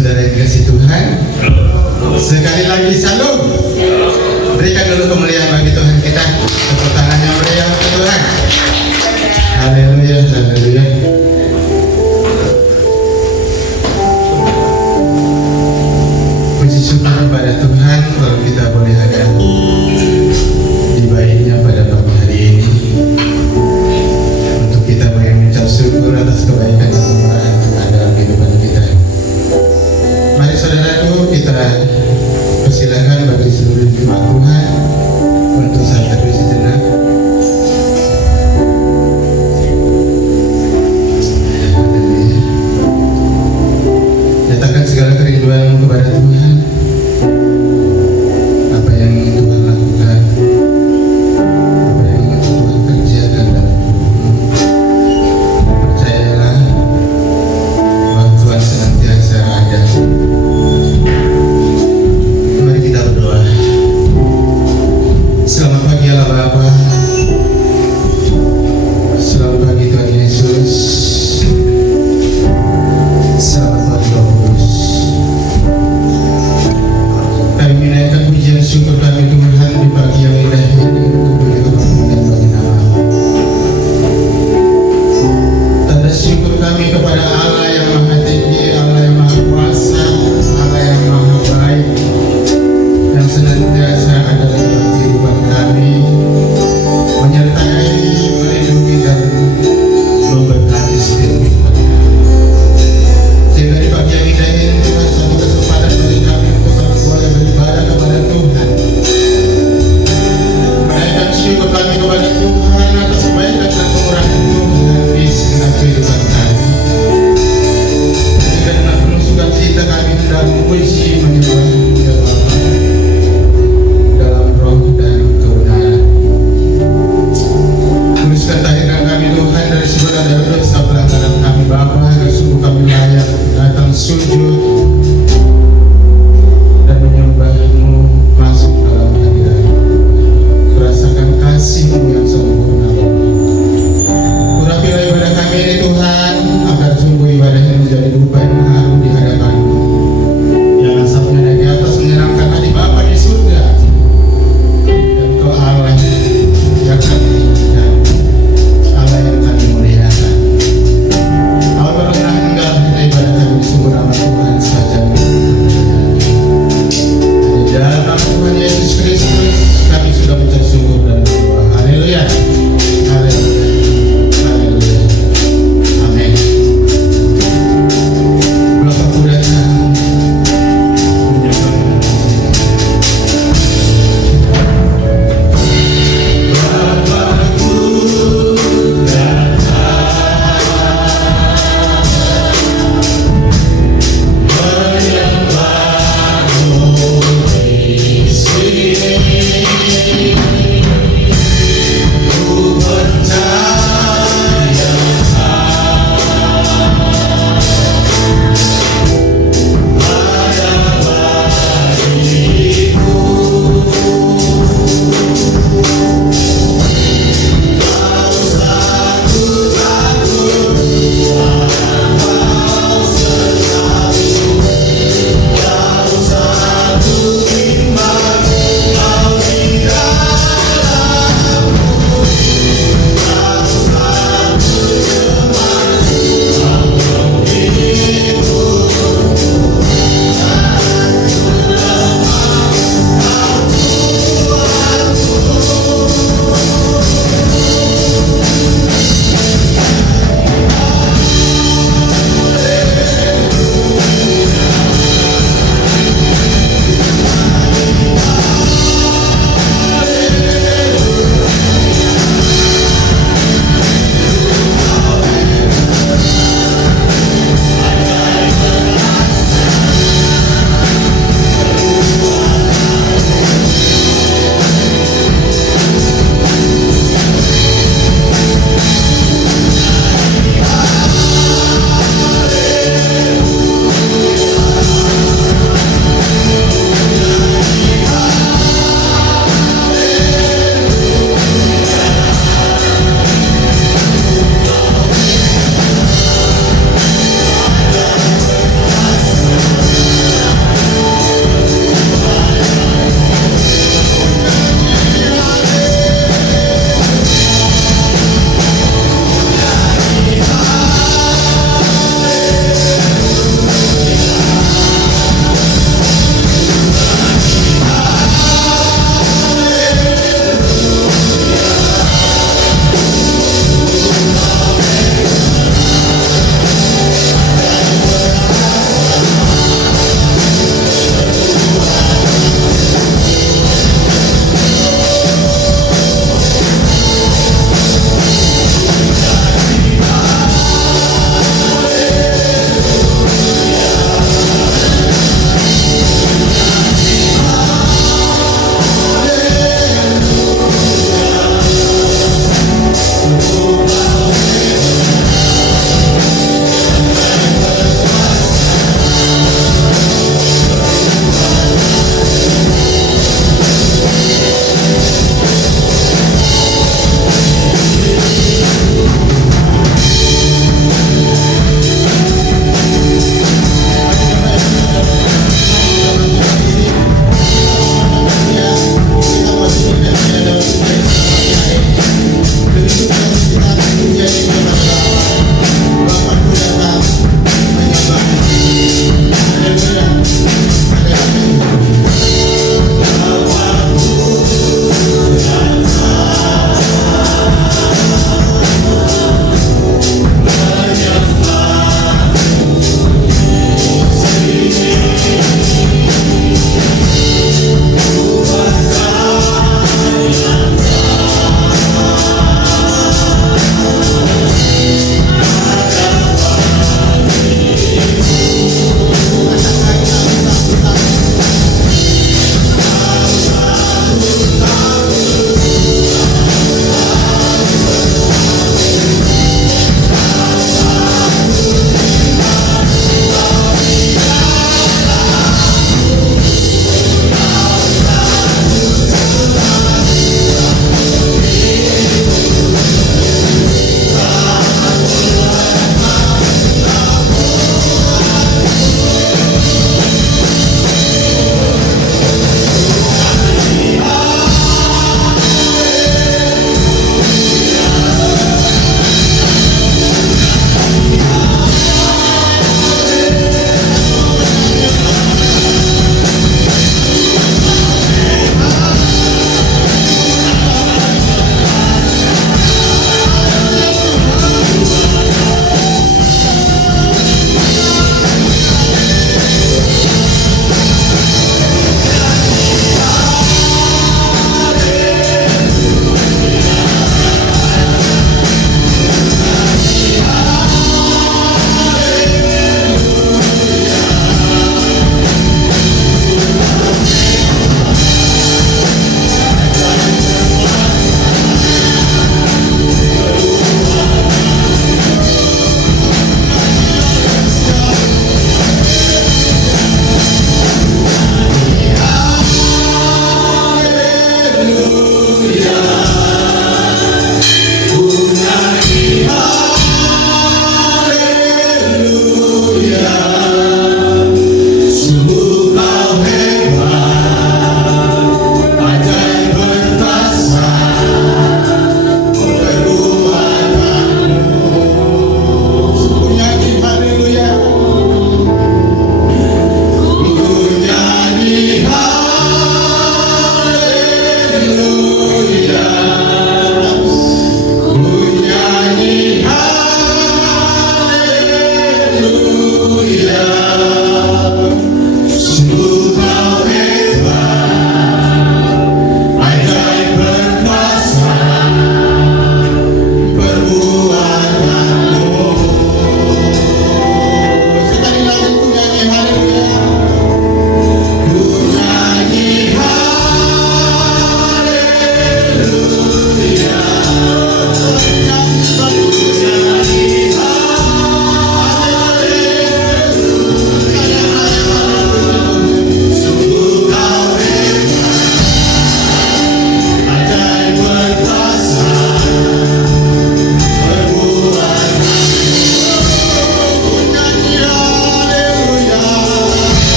saudara yang dikasih Tuhan, sekali lagi salam. Berikan dulu kemuliaan bagi Tuhan kita. Tepuk tangan yang meriah untuk Tuhan. Haleluya, haleluya. Puji syukur kepada Tuhan kalau kita boleh ada di baiknya pada pagi hari ini untuk kita mengucap syukur atas kebaikan dan kemurahan Tuhan dalam kehidupan kita. Mari saudaraku, kita persilakan bagi seluruh jemaat Tuhan untuk saat teduh sejenak. Nyatakan segala kerinduan kepada Tuhan. Apa yang ingin Tuhan lakukan, apa yang ingin Tuhan kerjakan dalam hidupmu. Percayalah bahwa Tuhan senantiasa ada. Mari kita berdoa. Selamat pagi Allah Bapa. Selamat pagi Tuhan Yesus. Selamat pagi Roh Kudus.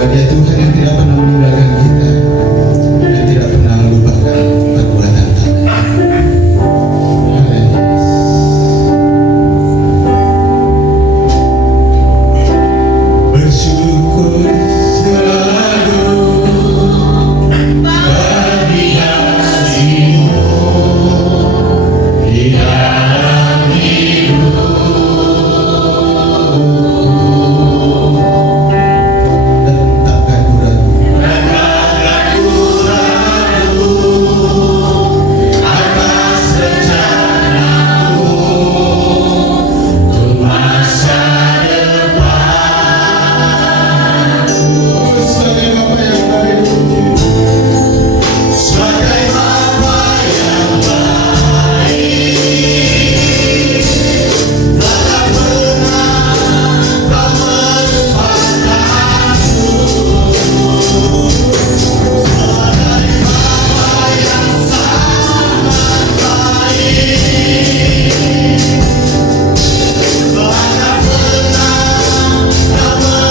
bahwa Dia Tuhan yang tidak pernah meninggalkan kita dan tidak pernah melupakan perbuatan tangan. Haleluya. Bersyukur selalu bagi kasih-Mu di dalam hidupku, dan takkan ragu atas rencana-Mu untuk masa depan. Sebagai Bapa yang baik, sebagai Bapa yang baik, takkan pernah Kau melupakanku. Sebagai Bapa yang sangat baik, takkan pernah Kau meninggalkanku.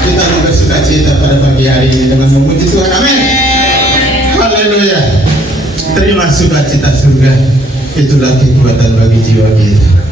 Kita bersukacita pada pagi hari ini dengan memuji Tuhan. Amin. Haleluya. Terima sukacita surga. Itulah kekuatan bagi jiwa kita.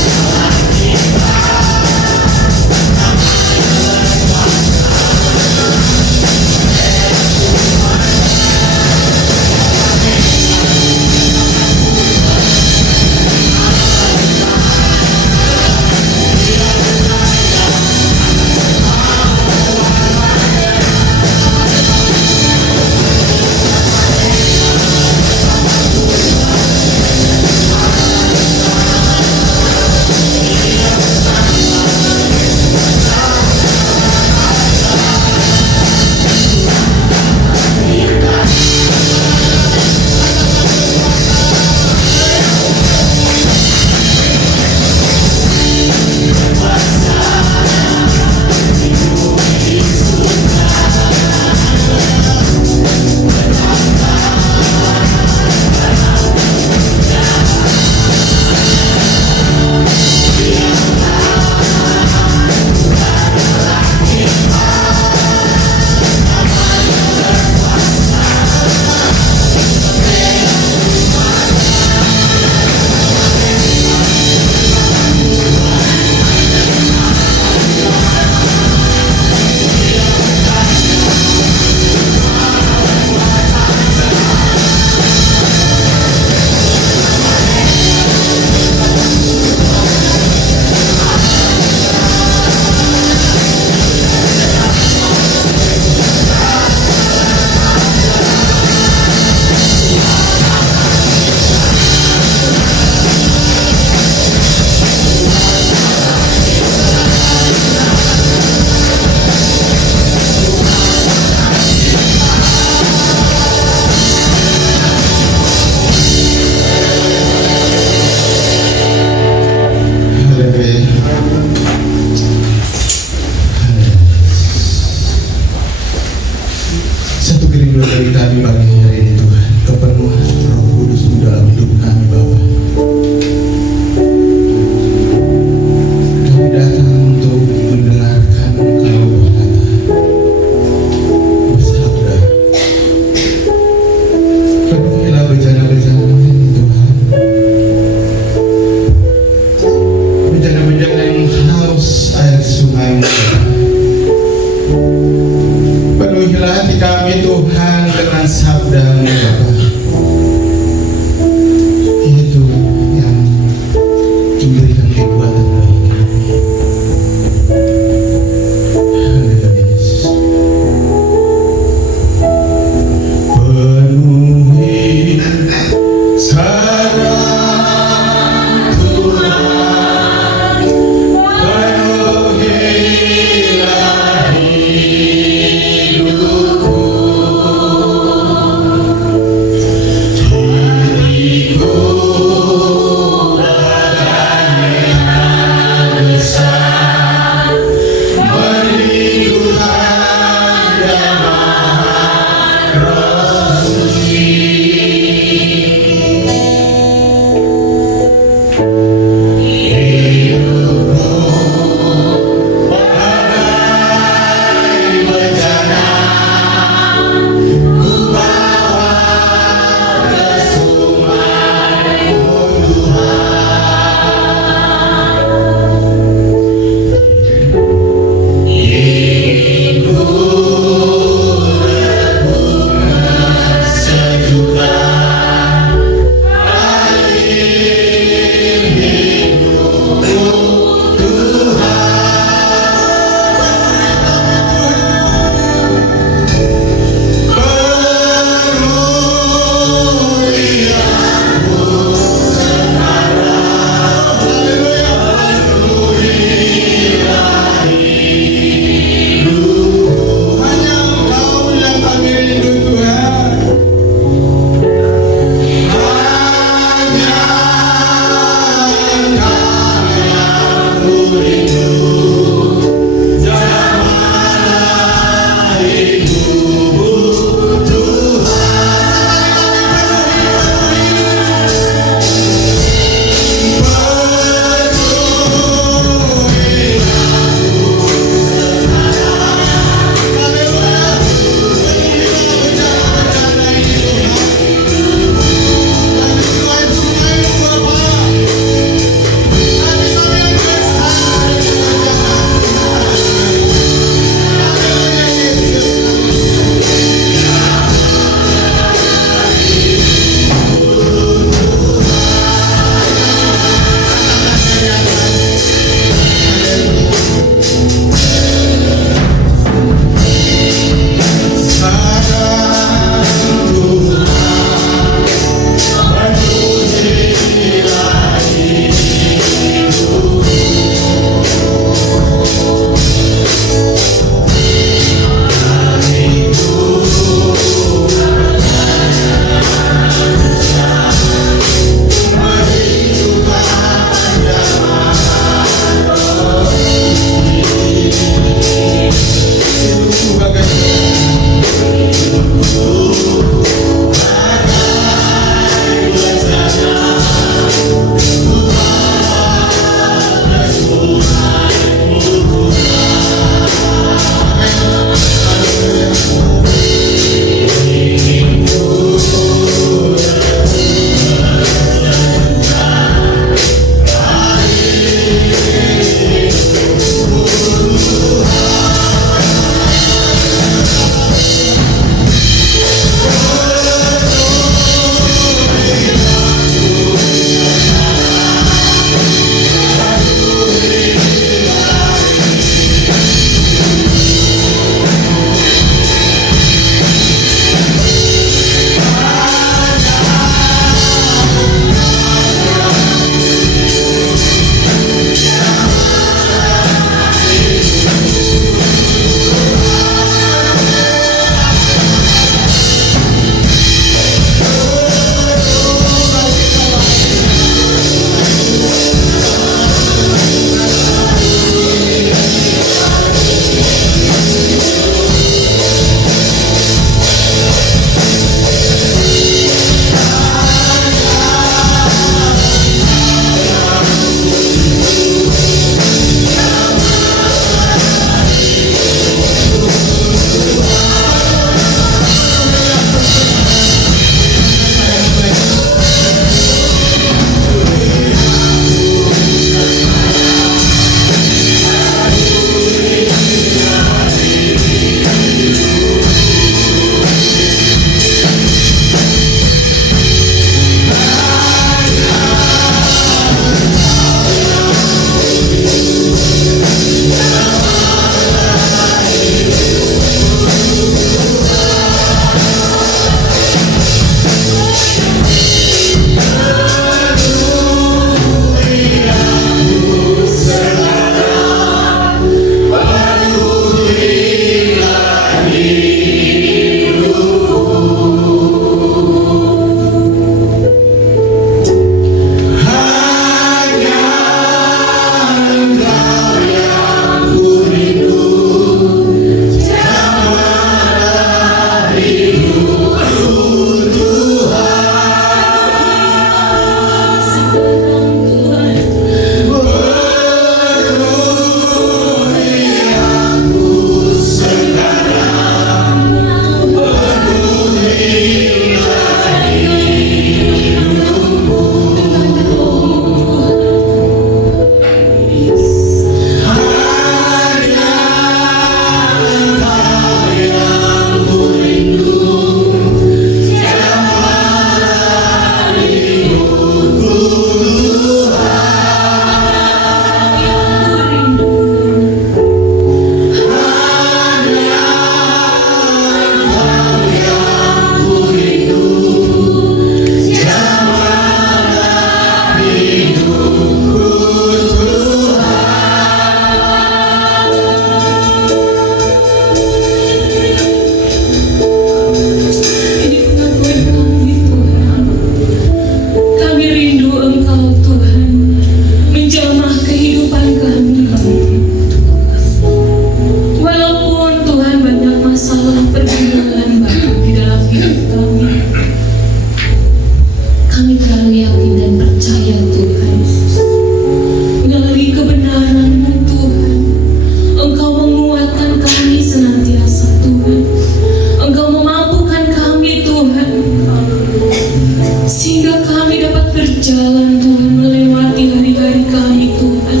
berkenan Tuhan melewati hari-hari kami Tuhan.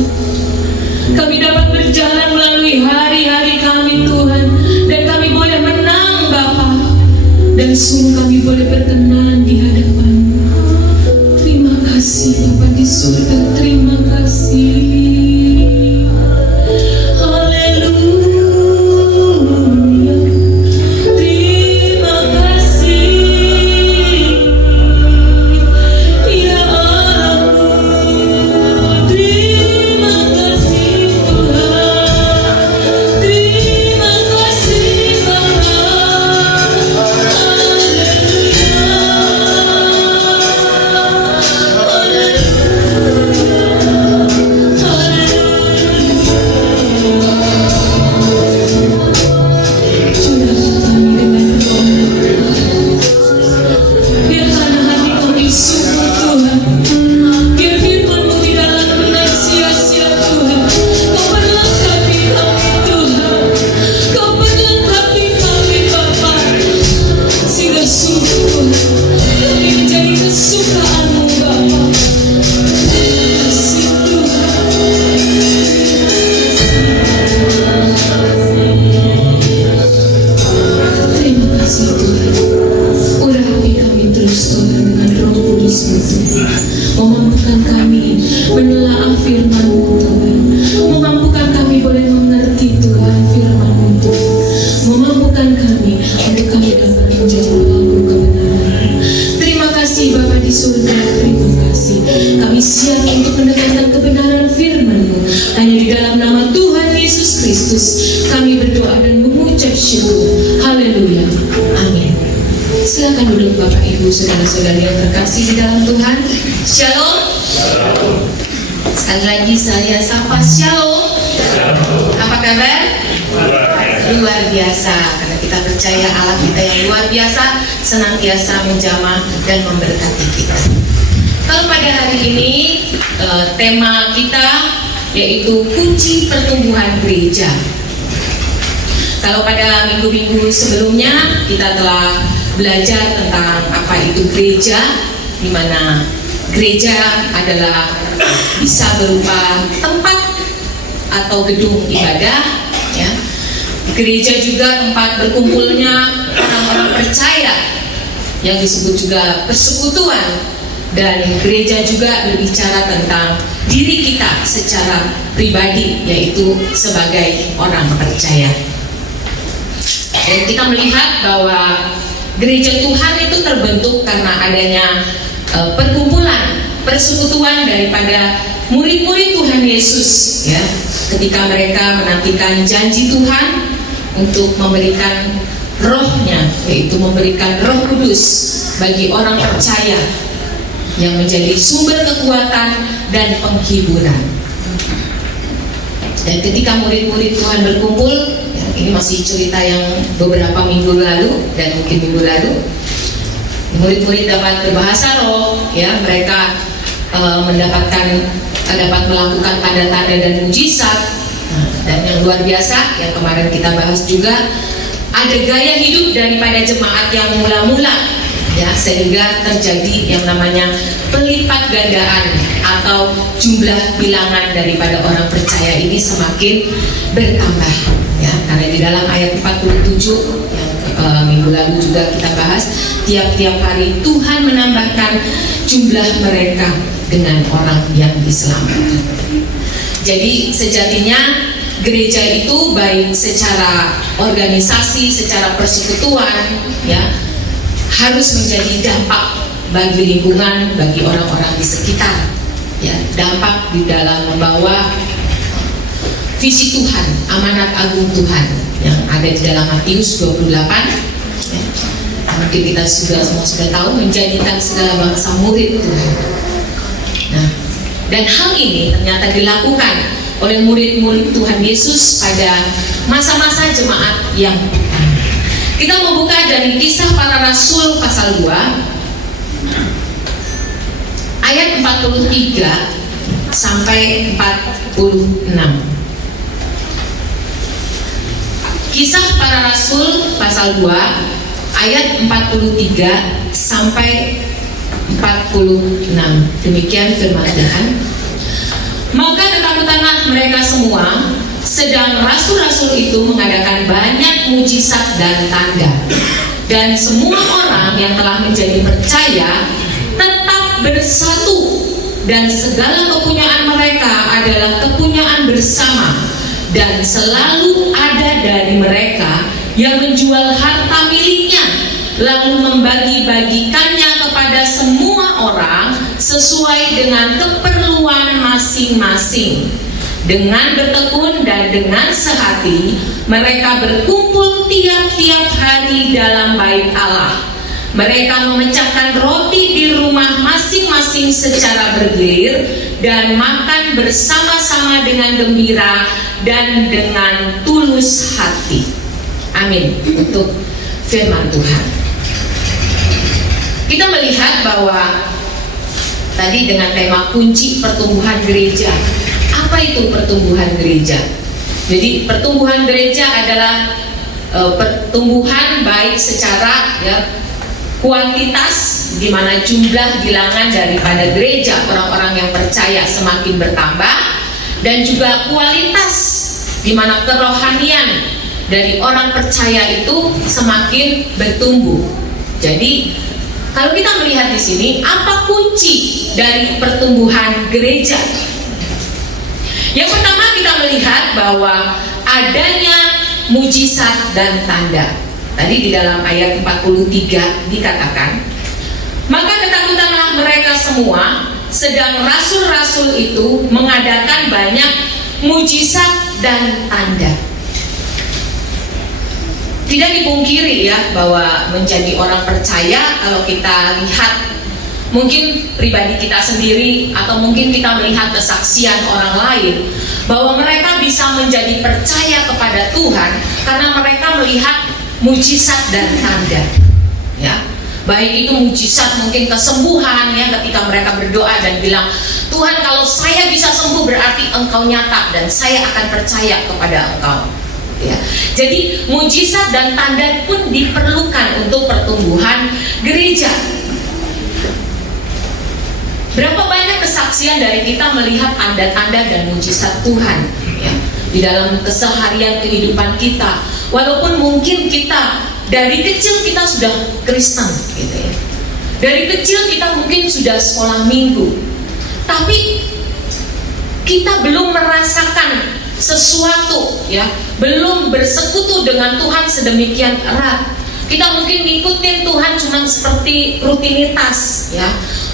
Kami dapat berjalan melalui hari-hari kami Tuhan, dan kami boleh menang Bapa, dan sungguh kami boleh berkenan di hadapan-Mu. Terima kasih Bapa di surga, terima kasih. Memampukan kami menelaah firman-Mu Tuhan, memampukan kami boleh mengerti Tuhan firman-Mu Tuhan, memampukan kami untuk kami dapat menjadi pelaku kebenaran. Terima kasih Bapa di surga, terima kasih. Kami siap untuk mendengarkan kebenaran firman-Mu. Hanya di dalam nama Tuhan Yesus Kristus kami berdoa dan mengucap syukur. Haleluya, amin. Silakan duduk Bapak Ibu saudara-saudari yang terkasih di dalam Tuhan. Shalom. Sekali lagi saya sapa shalom. Apa kabar? Luar biasa, karena kita percaya Allah kita yang luar biasa senantiasa menjamah dan memberkati kita. Kalau pada hari ini tema kita yaitu kunci pertumbuhan gereja. Kalau pada minggu-minggu sebelumnya kita telah belajar tentang apa itu gereja, di mana gereja adalah bisa berupa tempat atau gedung ibadah, ya. Gereja juga tempat berkumpulnya orang-orang percaya yang disebut juga persekutuan, dan gereja juga berbicara tentang diri kita secara pribadi, yaitu sebagai orang percaya. Dan kita melihat bahwa gereja Tuhan itu terbentuk karena adanya perkumpulan, persekutuan daripada murid-murid Tuhan Yesus, ya, ketika mereka menantikan janji Tuhan untuk memberikan rohnya, yaitu memberikan Roh Kudus bagi orang percaya yang menjadi sumber kekuatan dan penghiburan. Dan ketika murid-murid Tuhan berkumpul, ya, ini masih cerita yang beberapa minggu lalu dan mungkin minggu lalu, murid-murid dapat berbahasa roh, ya, mereka dapat melakukan tanda-tanda dan mujizat. Dan yang luar biasa yang kemarin kita bahas juga, ada gaya hidup daripada jemaat yang mula-mula, ya, sehingga terjadi yang namanya pelipat gandaan atau jumlah bilangan daripada orang percaya ini semakin bertambah, ya, karena di dalam ayat 47 yang minggu lalu juga kita bahas, tiap-tiap hari Tuhan menambahkan jumlah mereka dengan orang yang diselamatkan. Jadi sejatinya gereja itu baik secara organisasi, secara persekutuan, ya, harus menjadi dampak bagi lingkungan, bagi orang-orang di sekitar, ya, dampak di dalam membawa visi Tuhan, amanat agung Tuhan yang ada di dalam Matius 28, ya. Mungkin kita semua sudah tahu, menjadikan segala bangsa murid Tuhan. Nah, dan hal ini ternyata dilakukan oleh murid-murid Tuhan Yesus pada masa-masa jemaat yang pertama. Kita membuka dari Kisah Para Rasul pasal 2 ayat 43 sampai 46. Kisah Para Rasul pasal 2 ayat 43 sampai 46. Demikian firman Tuhan. Maka ketakutanlah mereka semua, sedang rasul-rasul itu mengadakan banyak mujizat dan tanda. Dan semua orang yang telah menjadi percaya tetap bersatu, dan segala kepunyaan mereka adalah kepunyaan bersama. Dan selalu ada dari mereka yang menjual harta miliknya, lalu membagi-bagikannya kepada semua orang sesuai dengan keperluan masing-masing. Dengan bertekun dan dengan sehati, mereka berkumpul tiap-tiap hari dalam bait Allah. Mereka memecahkan roti di rumah masing-masing secara bergilir dan makan bersama-sama dengan gembira dan dengan tulus hati. Amin. Untuk firman Tuhan. Kita melihat bahwa tadi dengan tema kunci pertumbuhan gereja. Apa itu pertumbuhan gereja? Jadi pertumbuhan gereja adalah pertumbuhan baik secara kuantitas, di mana jumlah bilangan daripada gereja orang-orang yang percaya semakin bertambah, dan juga kualitas, di mana kerohanian dari orang percaya itu semakin bertumbuh. Jadi kalau kita melihat di sini, apa kunci dari pertumbuhan gereja? Yang pertama, kita melihat bahwa adanya mujizat dan tanda. Tadi di dalam ayat 43 dikatakan, maka ketakutanlah mereka semua, sedang rasul-rasul itu mengadakan banyak mujizat dan tanda. Tidak dipungkiri ya, bahwa menjadi orang percaya, kalau kita lihat mungkin pribadi kita sendiri, atau mungkin kita melihat kesaksian orang lain, bahwa mereka bisa menjadi percaya kepada Tuhan karena mereka melihat mujizat dan tanda, ya. Baik itu mujizat mungkin kesembuhan, ya, ketika mereka berdoa dan bilang, Tuhan, kalau saya bisa sembuh berarti Engkau nyata dan saya akan percaya kepada Engkau, ya. Jadi mujizat dan tanda pun diperlukan untuk pertumbuhan gereja. Berapa banyak kesaksian dari kita melihat tanda-tanda dan mujizat Tuhan, ya, di dalam keseharian kehidupan kita. Walaupun mungkin kita dari kecil kita sudah Kristen, gitu ya. Dari kecil kita mungkin sudah sekolah minggu, tapi kita belum merasakan sesuatu, ya, belum bersekutu dengan Tuhan sedemikian erat. Kita mungkin ngikutin Tuhan cuma seperti rutinitas, ya,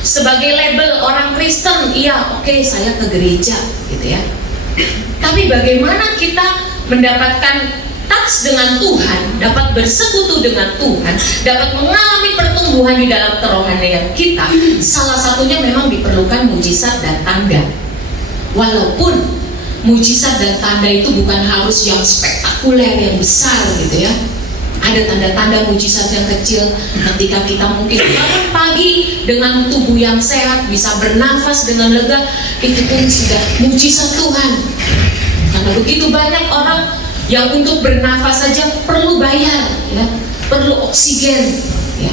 sebagai label orang Kristen. Iya, oke, saya ke gereja, gitu ya. Tapi bagaimana kita mendapatkan touch dengan Tuhan, dapat bersekutu dengan Tuhan, dapat mengalami pertumbuhan di dalam kerohanian kita? Salah satunya memang diperlukan mujizat dan tanda. Walaupun mujizat dan tanda itu bukan harus yang spektakuler, yang besar, gitu ya. Ada tanda-tanda mujizat yang kecil, ketika kita mungkin bangun pagi dengan tubuh yang sehat, bisa bernafas dengan lega, itu pun sudah mujizat Tuhan. Karena begitu banyak orang yang untuk bernafas saja perlu bayar, ya, perlu oksigen, ya.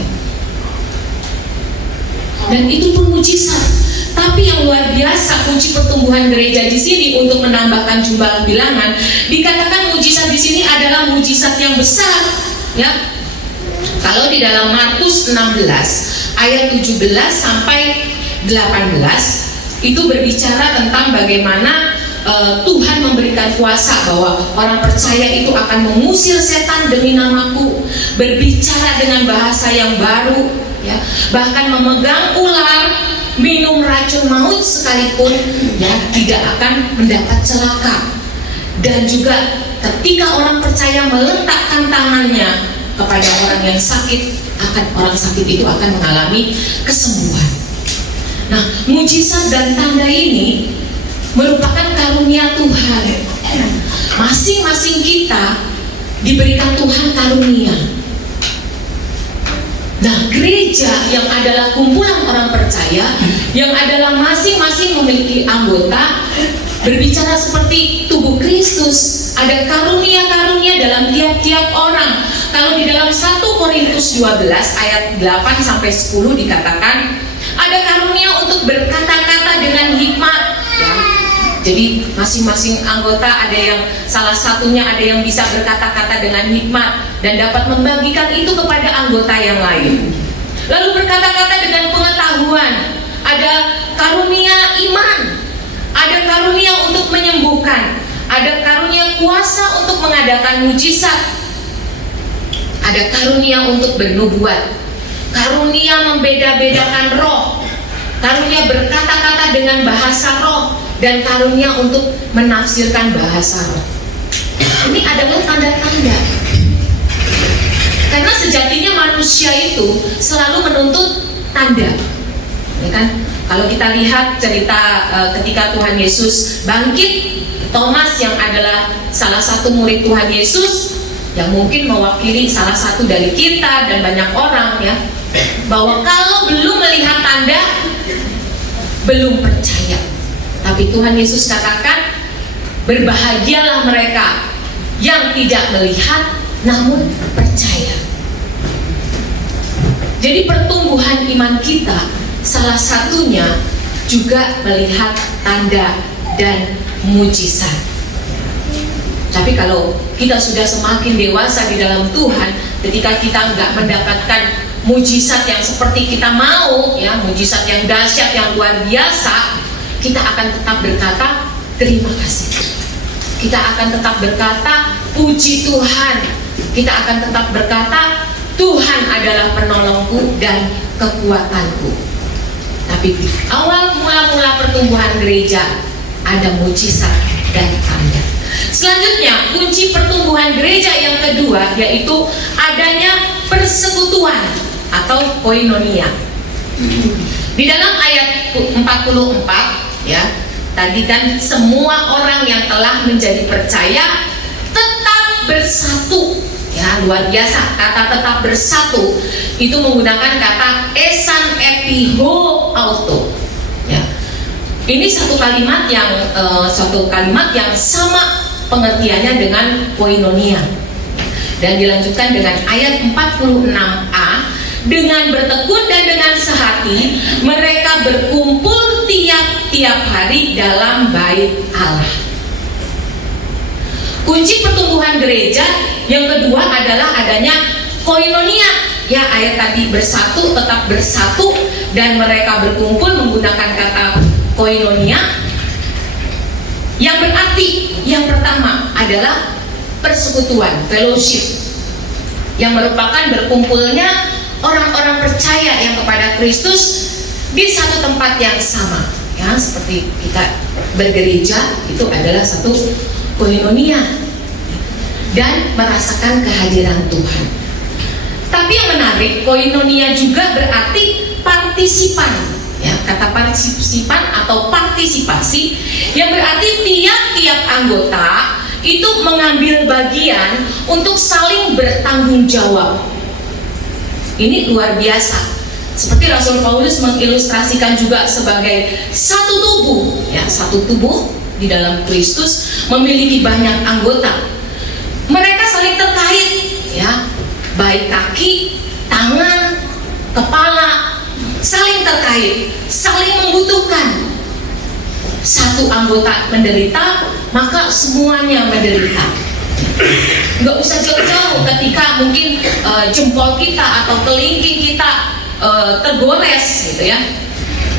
Dan itu pun mujizat. Tapi yang luar biasa, kunci pertumbuhan gereja di sini untuk menambahkan jumlah bilangan, dikatakan mujizat di sini adalah mujizat yang besar, ya. Kalau di dalam Markus 16 ayat 17 sampai 18 itu berbicara tentang bagaimana Tuhan memberikan kuasa, bahwa orang percaya itu akan mengusir setan demi namaku, berbicara dengan bahasa yang baru, ya, bahkan memegang ular, minum racun maut sekalipun, ya, tidak akan mendapat celaka. Dan juga ketika orang percaya meletakkan tangannya kepada orang yang sakit, orang sakit itu akan mengalami kesembuhan. Nah, mujizat dan tanda ini merupakan karunia Tuhan. Masing-masing kita diberikan Tuhan karunia. Nah, gereja yang adalah kumpulan orang percaya, yang adalah masing-masing memiliki anggota, berbicara seperti tubuh Kristus, ada karunia-karunia dalam tiap-tiap orang. Kalau di dalam 1 Korintus 12 ayat 8 sampai 10 dikatakan, Ada karunia untuk berkata-kata dengan hikmat, ya. Jadi masing-masing anggota ada yang salah satunya ada yang bisa berkata-kata dengan hikmat dan dapat membagikan itu kepada anggota yang lain. Lalu berkata-kata dengan pengetahuan, ada karunia iman, ada karunia untuk menyembuhkan, ada karunia kuasa untuk mengadakan mujizat, ada karunia untuk bernubuat, karunia membeda-bedakan roh, karunia berkata-kata dengan bahasa roh, dan karunia untuk menafsirkan bahasa roh. Ini adalah tanda-tanda. Karena sejatinya manusia itu selalu menuntut tanda, ya kan? Kalau kita lihat cerita ketika Tuhan Yesus bangkit, Thomas yang adalah salah satu murid Tuhan Yesus, yang mungkin mewakili salah satu dari kita dan banyak orang, ya, bahwa kalau belum melihat tanda, belum percaya. Tapi Tuhan Yesus katakan, berbahagialah mereka yang tidak melihat namun percaya. Jadi pertumbuhan iman kita salah satunya juga melihat tanda dan mujizat. Tapi kalau kita sudah semakin dewasa di dalam Tuhan, ketika kita nggak mendapatkan mujizat yang seperti kita mau, ya, mujizat yang dahsyat, yang luar biasa, kita akan tetap berkata terima kasih. Kita akan tetap berkata puji Tuhan. Kita akan tetap berkata Tuhan adalah penolongku dan kekuatanku. Tapi di awal mula-mula pertumbuhan gereja ada mujizat dan tanda. Selanjutnya, kunci pertumbuhan gereja yang kedua yaitu adanya persekutuan atau koinonia. Di dalam ayat 44, ya, tadi kan semua orang yang telah menjadi percaya tetap bersatu, ya, luar biasa. Kata tetap bersatu itu menggunakan kata esan epiho auto, ya. Ini satu kalimat yang sama pengertiannya dengan koinonia. Dan dilanjutkan dengan ayat 46a, dengan bertekun dan dengan sehati mereka berkumpul tiap-tiap hari dalam bait Allah. Kunci pertumbuhan gereja yang kedua adalah adanya koinonia. Ya, ayat tadi bersatu, tetap bersatu, dan mereka berkumpul menggunakan kata koinonia, yang berarti yang pertama adalah persekutuan, fellowship, yang merupakan berkumpulnya orang-orang percaya yang kepada Kristus di satu tempat yang sama, ya, seperti kita bergereja itu adalah satu koinonia dan merasakan kehadiran Tuhan. Tapi yang menarik, koinonia juga berarti partisipan, ya, kata partisipan atau partisipasi yang berarti tiap-tiap anggota itu mengambil bagian untuk saling bertanggung jawab. Ini luar biasa. Seperti Rasul Paulus mengilustrasikan juga sebagai satu tubuh, ya, satu tubuh di dalam Kristus memiliki banyak anggota. Mereka saling terkait, ya, baik kaki, tangan, kepala, saling terkait, saling membutuhkan. Satu anggota menderita, maka semuanya menderita. Nggak usah jauh-jauh ketika mungkin jempol kita atau kelingking kita tergores, gitu ya,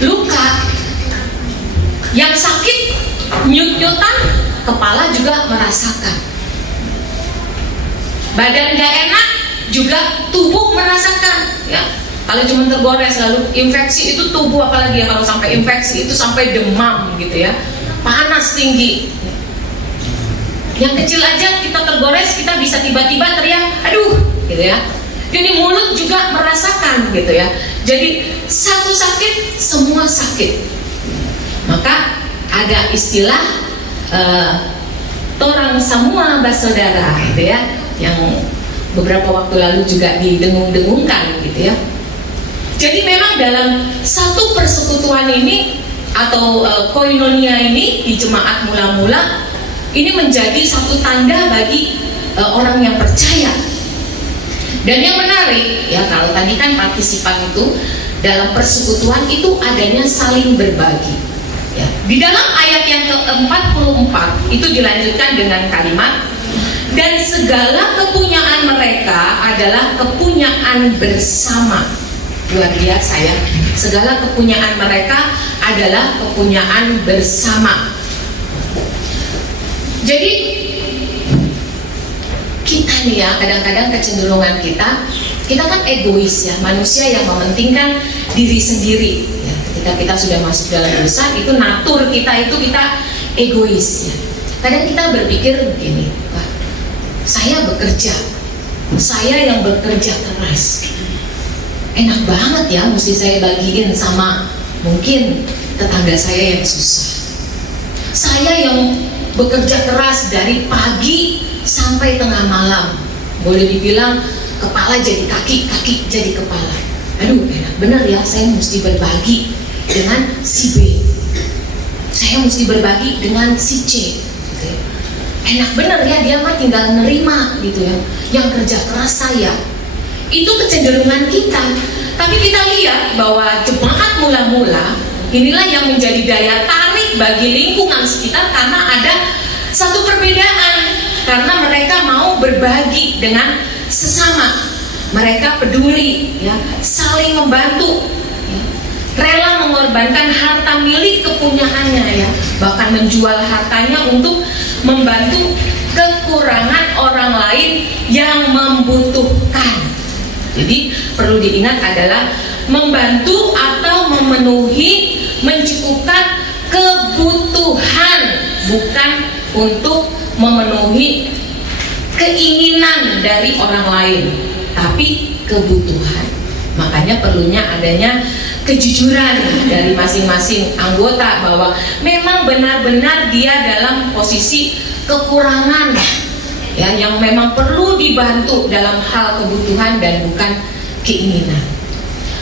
luka, yang sakit nyut-nyutan, kepala juga merasakan, badan nggak enak juga tubuh merasakan, ya. Kalau cuma tergores lalu infeksi itu tubuh, apalagi ya kalau sampai infeksi itu sampai demam, gitu ya, panas tinggi. Yang kecil aja kita tergores, kita bisa tiba-tiba teriak, aduh, gitu ya. Jadi mulut juga merasakan, gitu ya. Jadi satu sakit, semua sakit. Maka ada istilah torang semua bersaudara, gitu ya, yang beberapa waktu lalu juga didengung-dengungkan, gitu ya. Jadi memang dalam satu persekutuan ini atau koinonia ini di jemaat mula-mula ini menjadi satu tanda bagi orang yang percaya. Dan yang menarik, ya, kalau tadi kan partisipan itu dalam persekutuan itu adanya saling berbagi. Ya. Di dalam ayat yang ke-44 itu dilanjutkan dengan kalimat, dan segala kepunyaan mereka adalah kepunyaan bersama. Luar biasa ya, segala kepunyaan mereka adalah kepunyaan bersama. Jadi kita nih ya, kadang-kadang kecenderungan kita kan egois ya, manusia yang mementingkan diri sendiri ya. Ketika kita sudah masuk dalam dosa, itu natur kita egois ya. Kadang kita berpikir begini, wah, saya bekerja, saya yang bekerja keras, enak banget ya, mesti saya bagiin sama mungkin tetangga saya yang susah. Saya yang bekerja keras dari pagi sampai tengah malam, boleh dibilang kepala jadi kaki, kaki jadi kepala. Aduh, enak bener ya, saya mesti berbagi dengan si B, saya mesti berbagi dengan si C gitu ya. Enak bener ya, dia mah tinggal nerima gitu ya, yang kerja keras saya. Itu kecenderungan kita. Tapi kita lihat bahwa jemaat mula-mula inilah yang menjadi daya tarik bagi lingkungan sekitar, karena ada satu perbedaan, karena mereka mau berbagi dengan sesama. Mereka peduli ya, saling membantu ya, rela mengorbankan harta milik kepunyaannya ya, bahkan menjual hartanya untuk membantu kekurangan orang lain yang membutuhkan. Jadi perlu diingat adalah membantu atau memenuhi, mencukupkan kebutuhan, bukan untuk memenuhi keinginan dari orang lain, tapi kebutuhan. Makanya perlunya adanya kejujuran dari masing-masing anggota, bahwa memang benar-benar dia dalam posisi kekurangan ya, yang memang perlu dibantu dalam hal kebutuhan dan bukan keinginan.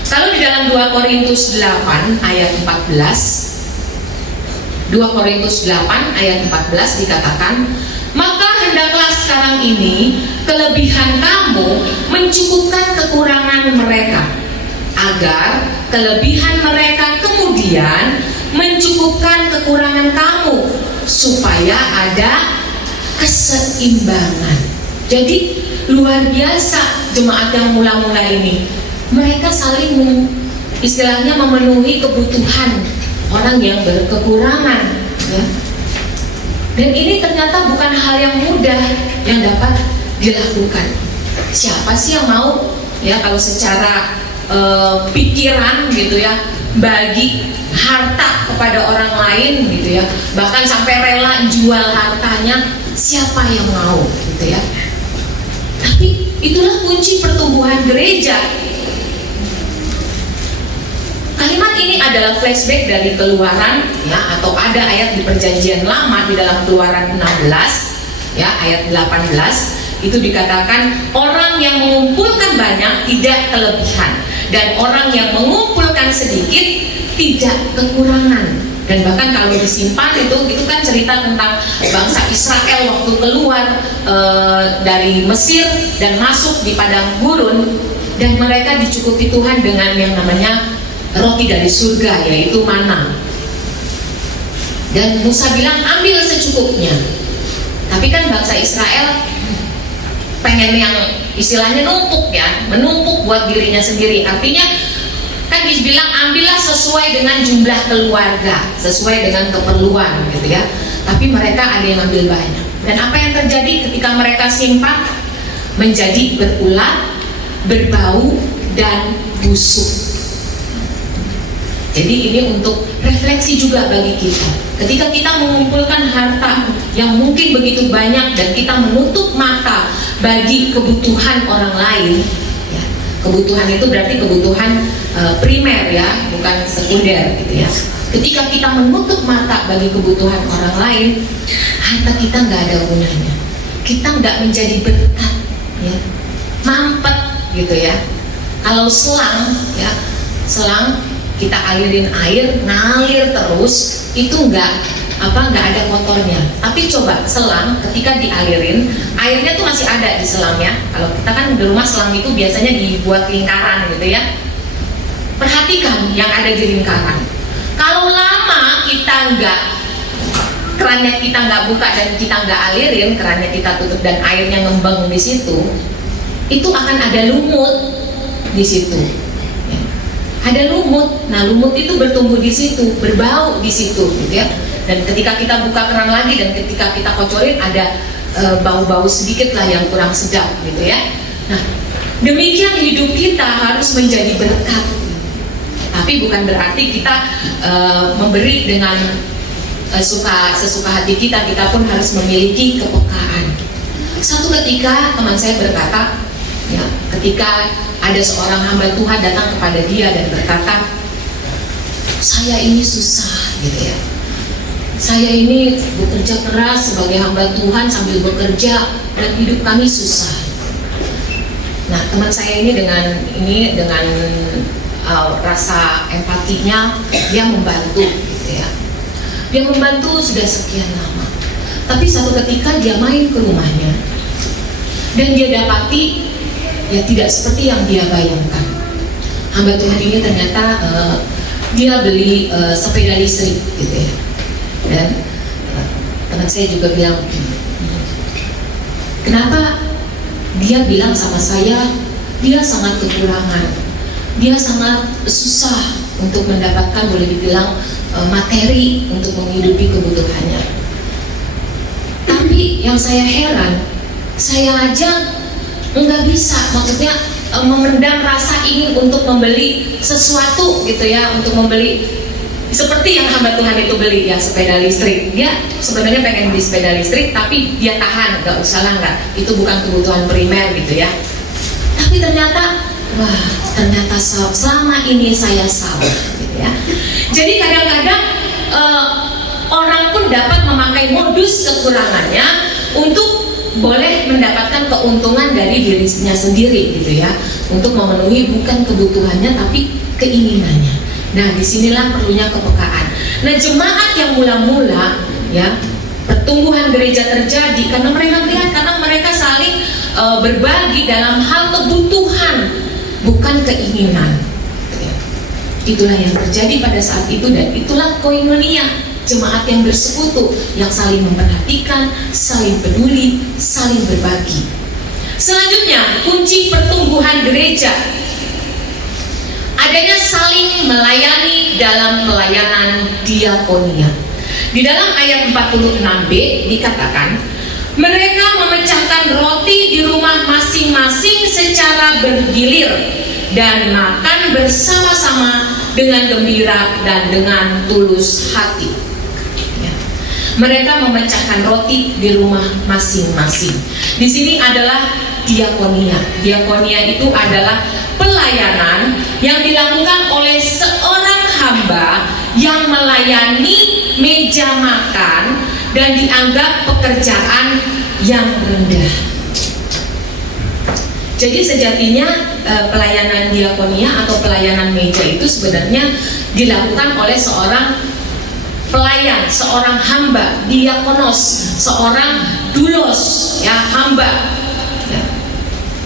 Kalau di dalam 2 Korintus 8 ayat 14, 2 Korintus 8 ayat 14 dikatakan, maka hendaklah sekarang ini kelebihan kamu mencukupkan kekurangan mereka, agar kelebihan mereka kemudian mencukupkan kekurangan kamu, supaya ada keseimbangan. Jadi luar biasa jemaat yang mula-mula ini, mereka saling istilahnya memenuhi kebutuhan orang yang berkekurangan ya. Dan ini ternyata bukan hal yang mudah yang dapat dilakukan. Siapa sih yang mau ya, kalau secara pikiran gitu ya, bagi harta kepada orang lain gitu ya, bahkan sampai rela jual hartanya, siapa yang mau gitu ya. Tapi itulah kunci pertumbuhan gereja. Kalimat ini adalah flashback dari Keluaran ya, atau ada ayat di Perjanjian Lama di dalam Keluaran 16 ya, ayat 18 itu dikatakan, orang yang mengumpulkan banyak tidak kelebihan, dan orang yang mengumpulkan sedikit tidak kekurangan. Dan bahkan kalau disimpan itu kan cerita tentang bangsa Israel waktu keluar dari Mesir dan masuk di padang gurun, dan mereka dicukupi Tuhan dengan yang namanya roti dari surga, yaitu mana. Dan Musa bilang ambil secukupnya. Tapi kan bangsa Israel pengen yang istilahnya numpuk ya, menumpuk buat dirinya sendiri. Artinya kan dibilang ambillah sesuai dengan jumlah keluarga, sesuai dengan keperluan gitu ya. Tapi mereka ada yang ambil banyak. Dan apa yang terjadi ketika mereka simpan? Menjadi berulat, berbau, dan busuk. Jadi ini untuk refleksi juga bagi kita. Ketika kita mengumpulkan harta yang mungkin begitu banyak dan kita menutup mata bagi kebutuhan orang lain ya, kebutuhan itu berarti kebutuhan primer ya, bukan sekunder gitu ya. Ketika kita menutup mata bagi kebutuhan orang lain, harta kita nggak ada gunanya. Kita nggak menjadi berkat ya, mampet gitu ya. Kalau selang ya, selang kita alirin air, ngalir terus, itu nggak ada kotornya. Tapi coba selang ketika dialirin, airnya tuh masih ada di selangnya. Kalau kita kan di rumah selang itu biasanya dibuat lingkaran gitu ya. Perhatikan yang ada di lingkaran. Kalau lama kita kerannya kita nggak buka dan kita nggak alirin, kerannya kita tutup dan airnya ngembang di situ, itu akan ada lumut di situ. Ya. Ada lumut. Nah, lumut itu bertumbuh di situ, berbau di situ, gitu ya. Dan ketika kita buka keran lagi dan ketika kita kocorin, ada bau-bau sedikit lah yang kurang sedap, gitu ya. Nah, demikian hidup kita harus menjadi berkat. Tapi bukan berarti kita memberi dengan sesuka hati kita pun harus memiliki kepekaan. Suatu ketika teman saya berkata, ya, ketika ada seorang hamba Tuhan datang kepada dia dan berkata, saya ini susah, gitu ya. Saya ini bekerja keras sebagai hamba Tuhan sambil bekerja dan hidup kami susah. Nah, teman saya ini dengan rasa empatinya dia membantu, gitu ya. Dia membantu sudah sekian lama. Tapi satu ketika dia main ke rumahnya dan dia dapati ya tidak seperti yang dia bayangkan. Hamba Tuhan ini ternyata dia beli sepeda listrik, gitu ya. Dan teman saya juga bilang, kenapa? Dia bilang sama saya, dia sangat kekurangan, dia sangat susah untuk mendapatkan, boleh dibilang, materi untuk menghidupi kebutuhannya. Tapi yang saya heran, saya aja nggak bisa, maksudnya memendam rasa ingin untuk membeli sesuatu, gitu ya, untuk membeli seperti yang hamba Tuhan itu beli, ya, sepeda listrik. Dia sebenarnya pengen beli sepeda listrik, tapi dia tahan, nggak usah lah, nggak, itu bukan kebutuhan primer, gitu ya. Tapi ternyata, wah, ternyata selama ini saya salah, gitu ya. Jadi kadang-kadang orang pun dapat memakai modus kekurangannya untuk boleh mendapatkan keuntungan dari dirinya sendiri, gitu ya, untuk memenuhi bukan kebutuhannya tapi keinginannya. Nah, disinilah perlunya kepekaan. Nah, jemaat yang mula-mula, ya, pertumbuhan gereja terjadi karena mereka melihat, karena mereka saling berbagi dalam hal kebutuhan, bukan keinginan. Itulah yang terjadi pada saat itu, dan itulah koinonia, jemaat yang bersekutu, yang saling memperhatikan, saling peduli, saling berbagi. Selanjutnya, kunci pertumbuhan gereja adanya saling melayani dalam pelayanan diakonia. Di dalam ayat 46b dikatakan, mereka memecahkan roti di rumah masing-masing secara bergilir dan makan bersama-sama dengan gembira dan dengan tulus hati. Ya. Mereka memecahkan roti di rumah masing-masing. Di sini adalah diakonia. Diakonia itu adalah pelayanan yang dilakukan oleh seorang hamba yang melayani meja makan dan dianggap pekerjaan yang rendah. Jadi sejatinya pelayanan diakonia atau pelayanan meja itu sebenarnya dilakukan oleh seorang pelayan, seorang hamba, diakonos, seorang doulos, ya, hamba. Ya.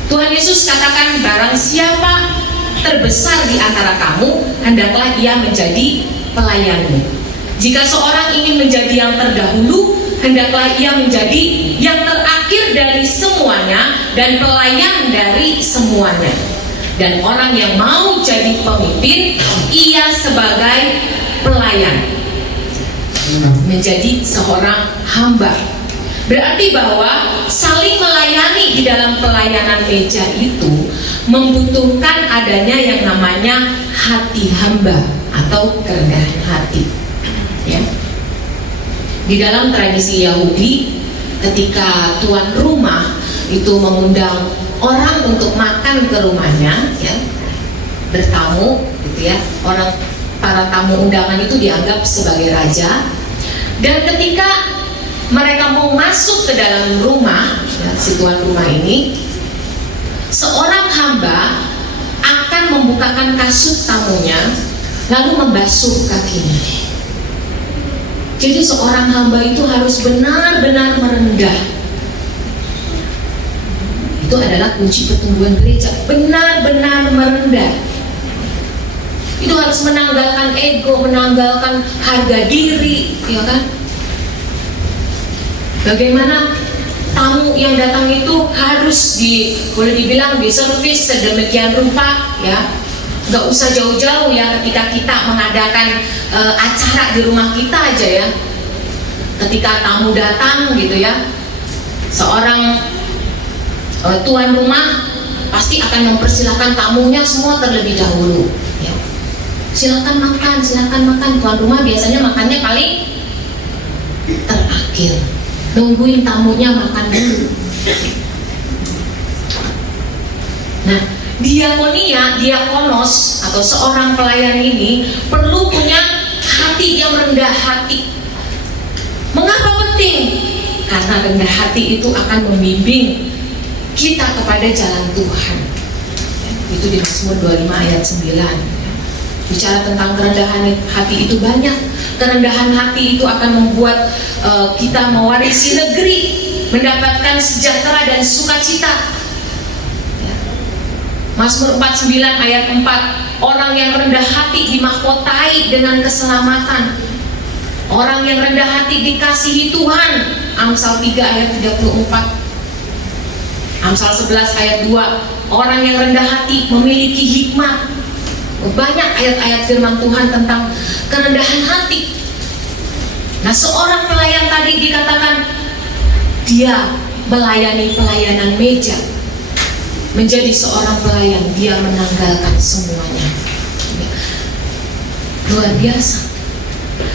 Tuhan Yesus katakan, barang siapa terbesar di antara kamu, hendaklah ia menjadi pelayanmu. Jika seorang ingin menjadi yang terdahulu, hendaklah ia menjadi yang terakhir dari semuanya dan pelayan dari semuanya. Dan orang yang mau jadi pemimpin, ia sebagai pelayan, menjadi seorang hamba. Berarti bahwa saling melayani di dalam pelayanan meja itu membutuhkan adanya yang namanya hati hamba atau kerendahan hati. Ya. Di dalam tradisi Yahudi, ketika tuan rumah itu mengundang orang untuk makan ke rumahnya, ya, bertamu, gitu ya, para tamu undangan itu dianggap sebagai raja. Dan ketika mereka mau masuk ke dalam rumah, ya, si tuan rumah ini, seorang hamba akan membukakan kasut tamunya lalu membasuh kakinya. Jadi seorang hamba itu harus benar-benar merendah. Itu adalah kunci pertumbuhan gereja, benar-benar merendah. Itu harus menanggalkan ego, menanggalkan harga diri, ya kan? Bagaimana tamu yang datang itu harus boleh dibilang diservis sedemikian rupa, ya. Nggak usah jauh-jauh ya, ketika kita mengadakan acara di rumah kita aja ya. Ketika tamu datang gitu ya, seorang tuan rumah pasti akan mempersilahkan tamunya semua terlebih dahulu. Ya. Silakan makan. Tuan rumah biasanya makannya paling terakhir. Nungguin tamunya makan dulu. Nah, diakonos atau seorang pelayan ini perlu punya hati yang rendah hati. Mengapa penting? Karena rendah hati itu akan membimbing kita kepada jalan Tuhan. Itu di Mazmur 25 ayat 9. Bicara tentang kerendahan hati itu banyak. Kerendahan hati itu akan membuat kita mewarisi negeri, mendapatkan sejahtera dan sukacita. Mazmur 49 ayat 4, orang yang rendah hati dimahkotai dengan keselamatan. Orang yang rendah hati dikasihi Tuhan. Amsal 3 ayat 34. Amsal 11 ayat 2, orang yang rendah hati memiliki hikmat. Banyak ayat-ayat firman Tuhan tentang kerendahan hati. Nah, seorang pelayan tadi dikatakan dia melayani pelayanan meja. Menjadi seorang pelayan, dia menanggalkan semuanya. Luar biasa.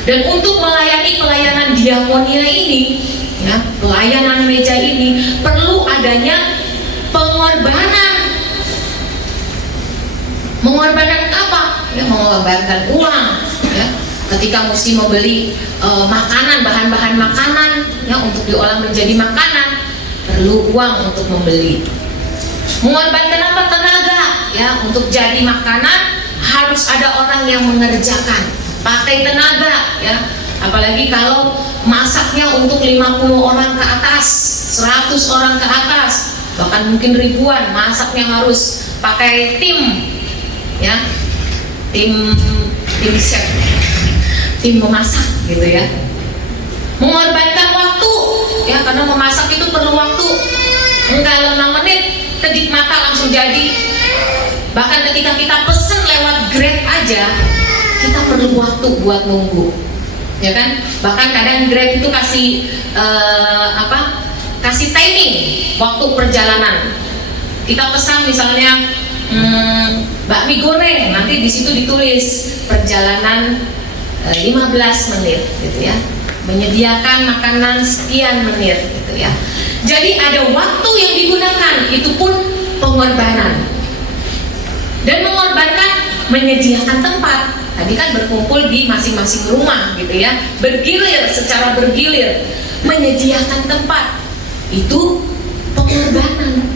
Dan untuk melayani pelayanan diakonia ini, ya, pelayanan meja ini perlu adanya pengorbanan. Mengorbankan apa? Ya, mengorbankan uang. Ya. Ketika mesti membeli makanan, bahan-bahan makanan, ya, untuk diolah menjadi makanan, perlu uang untuk membeli. Mengorbankan apa? Tenaga, ya, untuk jadi makanan harus ada orang yang mengerjakan, pakai tenaga, ya. Apalagi kalau masaknya untuk 50 orang ke atas, 100 orang ke atas, bahkan mungkin ribuan, masaknya harus pakai tim, ya, tim chef, tim memasak gitu ya. Mengorbankan waktu, ya, karena memasak itu perlu waktu. Enggak 5 menit kedip mata langsung jadi. Bahkan ketika kita pesen lewat Grab aja, kita perlu waktu buat nunggu, ya kan? Bahkan kadang Grab itu kasih timing waktu perjalanan. Kita pesan misalnya bakmi goreng, nanti di situ ditulis perjalanan 15 menit gitu ya. Menyediakan makanan sekian menit gitu ya. Jadi ada waktu yang digunakan, itu pun pengorbanan. Dan mengorbankan menyediakan tempat. Tadi kan berkumpul di masing-masing rumah gitu ya. Secara bergilir menyediakan tempat. Itu pengorbanan.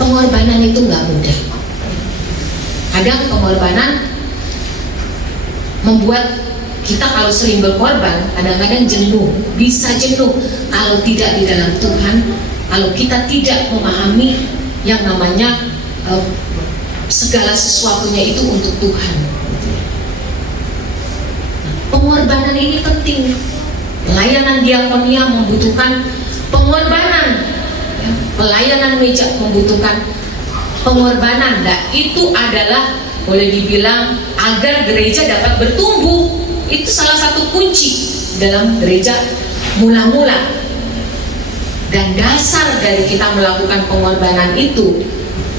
Pengorbanan itu nggak mudah. Kadang pengorbanan membuat kita kalau sering berkorban, kadang-kadang jenuh, bisa jenuh kalau tidak di dalam Tuhan, kalau kita tidak memahami yang namanya segala sesuatunya itu untuk Tuhan. Pengorbanan ini penting. Pelayanan diakonia membutuhkan pengorbanan. Pelayanan meja membutuhkan pengorbanan. Nah, itu adalah boleh dibilang agar gereja dapat bertumbuh. Itu salah satu kunci dalam gereja mula-mula. Dan dasar dari kita melakukan pengorbanan itu,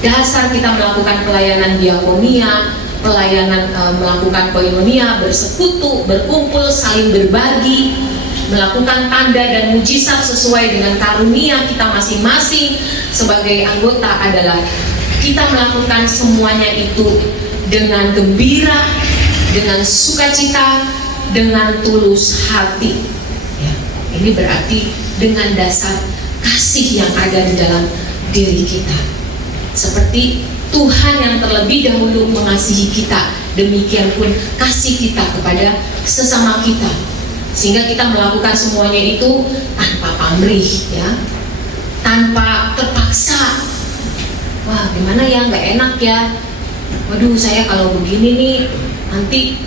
dasar kita melakukan pelayanan diakonia, pelayanan melakukan koinonia, bersekutu, berkumpul, saling berbagi, melakukan tanda dan mujizat sesuai dengan karunia kita masing-masing sebagai anggota adalah kita melakukan semuanya itu dengan gembira, dengan sukacita, dengan tulus hati. Ya, ini berarti dengan dasar kasih yang ada di dalam diri kita. Seperti Tuhan yang terlebih dahulu mengasihi kita, demikian pun kasih kita kepada sesama kita. Sehingga kita melakukan semuanya itu tanpa pamrih, ya, tanpa terpaksa, wah gimana ya, nggak enak ya, waduh saya kalau begini nih nanti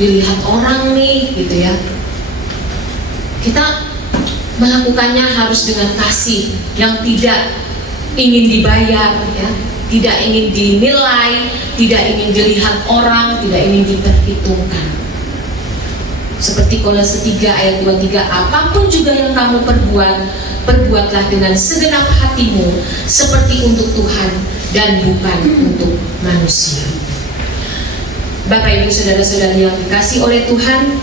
dilihat orang nih gitu ya. Kita melakukannya harus dengan kasih yang tidak ingin dibayar ya, tidak ingin dinilai, tidak ingin dilihat orang, tidak ingin diperhitungkan. Seperti Kolose 3 ayat 23, apapun juga yang kamu perbuat, perbuatlah dengan segenap hatimu seperti untuk Tuhan dan bukan untuk manusia. Bapak Ibu saudara-saudari yang dikasih oleh Tuhan,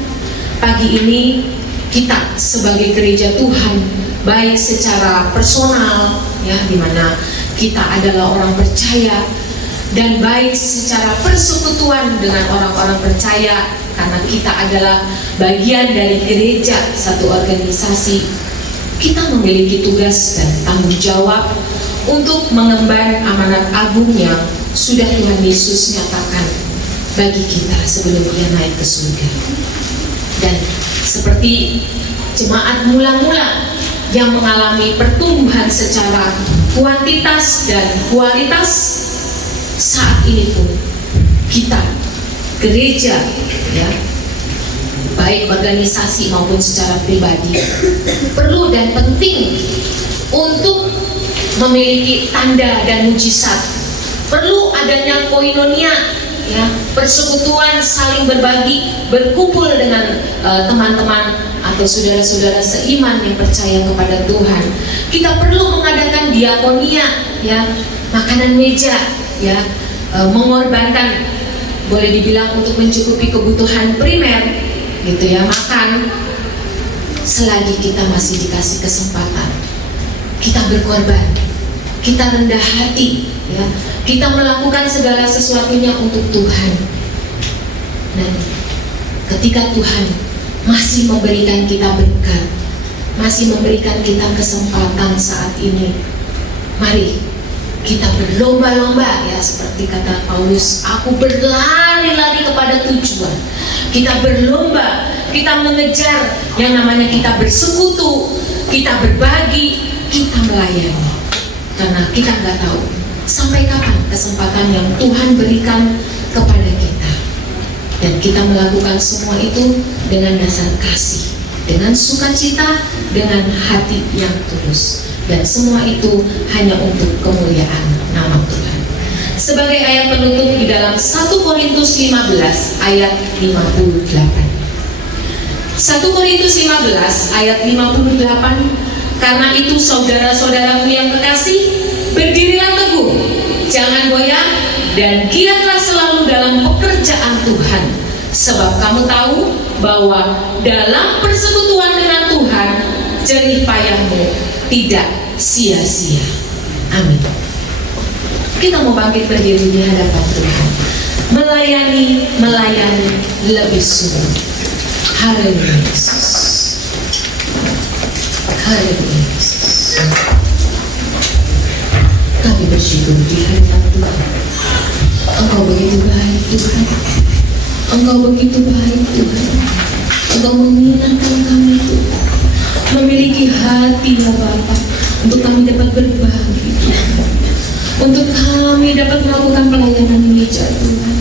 pagi ini kita sebagai gereja Tuhan, baik secara personal ya, di mana kita adalah orang percaya, dan baik secara persekutuan dengan orang-orang percaya, karena kita adalah bagian dari gereja, satu organisasi. Kita memiliki tugas dan tanggung jawab untuk mengemban amanat agung yang sudah Tuhan Yesus nyatakan bagi kita sebelum Dia naik ke surga. Dan seperti jemaat mula-mula yang mengalami pertumbuhan secara kuantitas dan kualitas, saat ini pun kita gereja ya, baik organisasi maupun secara pribadi, perlu dan penting untuk memiliki tanda dan mujizat. Perlu adanya koinonia ya, persekutuan, saling berbagi, berkumpul dengan teman-teman atau saudara-saudara seiman yang percaya kepada Tuhan. Kita perlu mengadakan diakonia ya, makanan meja ya, mengorbankan, boleh dibilang untuk mencukupi kebutuhan primer gitu ya, makan. Selagi kita masih dikasih kesempatan, kita berkorban, kita rendah hati ya, kita melakukan segala sesuatunya untuk Tuhan. Dan ketika Tuhan masih memberikan kita berkat, masih memberikan kita kesempatan saat ini, mari kita berlomba-lomba ya, seperti kata Paulus, aku berlari-lari kepada tujuan. Kita berlomba, kita mengejar yang namanya kita bersekutu, kita berbagi, kita melayani. Karena kita nggak tahu sampai kapan kesempatan yang Tuhan berikan kepada kita. Dan kita melakukan semua itu dengan dasar kasih, dengan sukacita, dengan hati yang tulus. Dan semua itu hanya untuk kemuliaan nama Tuhan. Sebagai ayat penutup di dalam 1 Korintus 15 ayat 58. 1 Korintus 15 ayat 58, karena itu saudara-saudaraku yang terkasih, berdirilah teguh, jangan goyah, dan giatlah selalu dalam pekerjaan Tuhan. Sebab kamu tahu bahwa dalam persekutuan dengan Tuhan, jerih payahmu tidak sia-sia. Amin. Kita mau bangkit berdiri di hadapan Tuhan, melayani lebih sungguh. Haleluya Yesus. Haleluya Yesus. Kami bersyukur di hadapan Tuhan. Engkau begitu baik Tuhan. Engkau begitu baik Tuhan. Engkau menyenangkan kami Tuhan. Memiliki hati ya Bapa, untuk kami dapat berbagi Tuhan, untuk kami dapat melakukan pelayanan gereja Tuhan,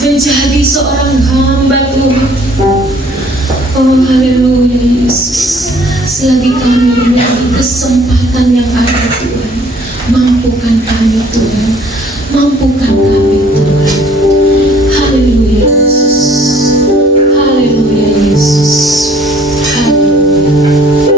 menjadi seorang hamba Tuhan. Oh haleluya Yesus. Selagi kami memiliki kesempatan yang ada Tuhan, mampukan kami Tuhan, mampukan kami Tuhan. Haleluya Yesus. Haleluya Yesus. Haleluya.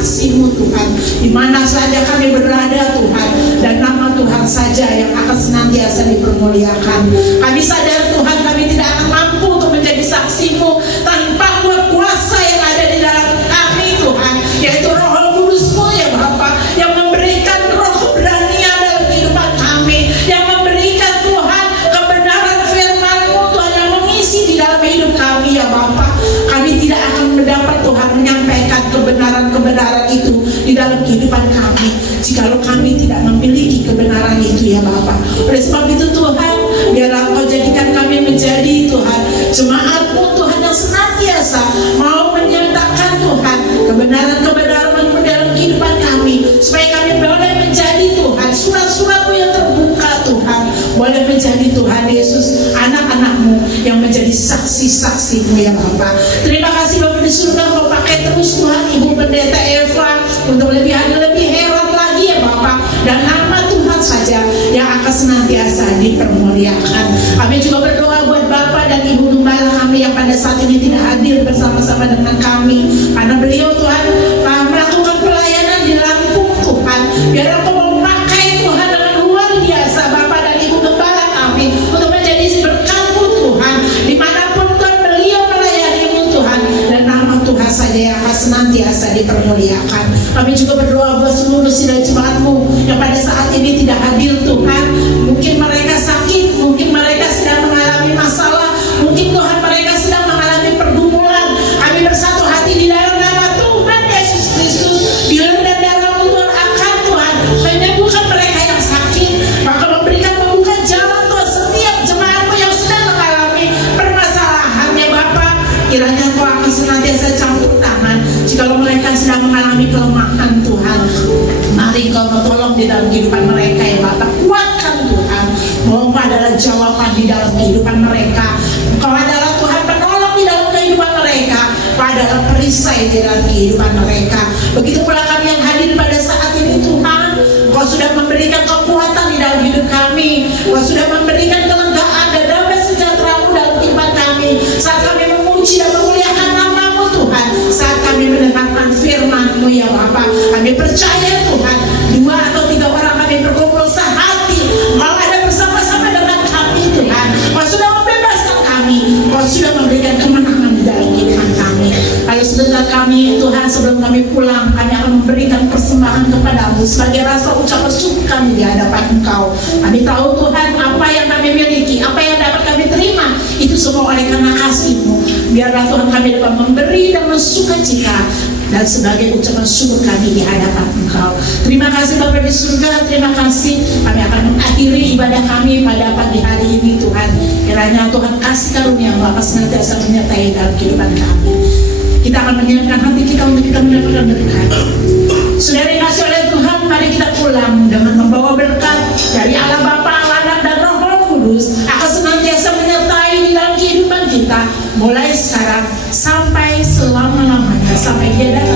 saksi-Mu Tuhan, di mana saja kami berada Tuhan, dan nama Tuhan saja yang akan senantiasa dipermuliakan. Kami sadar Tuhan, kami tidak akan mampu untuk menjadi saksi-Mu tanpa kuasa yang ada di dalam kami Tuhan, yaitu Roh Kudus-Mu ya Bapa, yang memberikan roh keberanian dalam kehidupan kami, yang memberikan Tuhan kebenaran firman-Mu Tuhan, yang mengisi di dalam hidup kami ya Bapa. Kami tidak akan mendapat Tuhan menyampaikan kebenaran-kebenaran itu di dalam kehidupan kami jikalau kami tidak memiliki kebenaran itu ya Bapa. Oleh sebab itu Tuhan, biarlah Engkau jadikan kami menjadi Tuhan jemaat-Mu Tuhan yang senantiasa mau menyatakan Tuhan kebenaran-kebenaran-Mu dalam kehidupan kami, supaya kami boleh menjadi Tuhan surat-surat-Mu yang terbuka Tuhan, boleh menjadi Tuhan Yesus anak-anak-Mu yang menjadi saksi-saksi-Mu ya Bapa. Terima kasih Bapak di surga, Engkau pakai terus Tuhan Ibu Pendeta Eva untuk lebih hebat lagi ya Bapak, dan nama Tuhan saja yang akan senantiasa dipermuliakan. Kami juga berdoa buat Bapak dan Ibu Gembala kami yang pada saat ini tidak hadir bersama-sama dengan kami, karena beliau Tuhan melakukan pelayanan di Lampung Tuhan. Biar Engkau memakai Tuhan dengan luar biasa Bapak dan Ibu Gembala kami untuk menjadi berkat-Mu Tuhan, dimanapun Tuhan beliau melayani-Mu Tuhan, dan nama Tuhan saja yang akan senantiasa dipermuliakan. Kami juga berdoa buat seluruh sidang jemaat-Mu yang pada saat ini tidak hadir Tuhan. Mungkin mereka sakit, mungkin mereka sedang mengalami masalah, mungkin Tuhan mereka sedang mengalami pergumulan. Kami bersatu hati di dalam nama Tuhan Yesus Kristus, biar dan darah-Mu Tuhan akan Tuhan menyembuhkan mereka yang sakit, maka memberikan membuka jalan Tuhan setiap jemaat-Mu yang sedang mengalami permasalahan ya Bapa. Kiranya Engkau akan senantiasa campur tangan jikalau mereka sedang mengalami kelemahan Tuhan. Mari Engkau tolong di dalam kehidupan mereka ya Bapak, kuatkan Tuhan. Bahwa Engkau adalah jawaban di dalam kehidupan mereka, Engkau adalah Tuhan penolong di dalam kehidupan mereka, Engkau adalah perisai di dalam kehidupan mereka. Begitu pula kami yang hadir pada saat ini Tuhan, Engkau sudah memberikan kekuatan di dalam hidup kami, Engkau sudah memberikan kelegaan dan damai sejahtera-Mu dalam kehidupan kami, saat kami memuji dan memuliakan nama-Mu Tuhan, saat kami mendengarkan firman-Mu ya Bapa. Kami percaya Tuhan, 2 atau 3 orang kami berkumpul sehati, Engkau ada bersama-sama dengan kami Tuhan. Engkau sudah membebaskan kami, Engkau sudah memberikan kemenangan di dalam kehidupan kami. Kalau sebentar kami Tuhan, sebelum kami pulang, kami akan memberikan persembahan kepada-Mu sebagai rasa ucapan syukur kami di hadapan Engkau. Kami tahu Tuhan, apa yang kami miliki, apa yang dapat kami terima, itu semua oleh karena kasih-Mu. Biarlah Tuhan kami dapat memberi dan bersukacita, dan sebagai ucapan syukur kami di hadapan Engkau. Terima kasih Bapa di surga, terima kasih. Kami akan mengakhiri ibadah kami pada pagi hari ini Tuhan. Kiranya Tuhan kasih karunia-Mu akan senantiasa menyertai dalam kehidupan kami. Kita akan menyiapkan hati kita untuk kita mendapatkan berkat. Sudah dikasih oleh Tuhan, mari kita pulang dengan membawa berkat dari Allah Bapa, Allah Anak, dan Roh Kudus akan senantiasa menyertai di dalam kehidupan kita, mulai sekarang sampai selama-lamanya, sampai Dia datang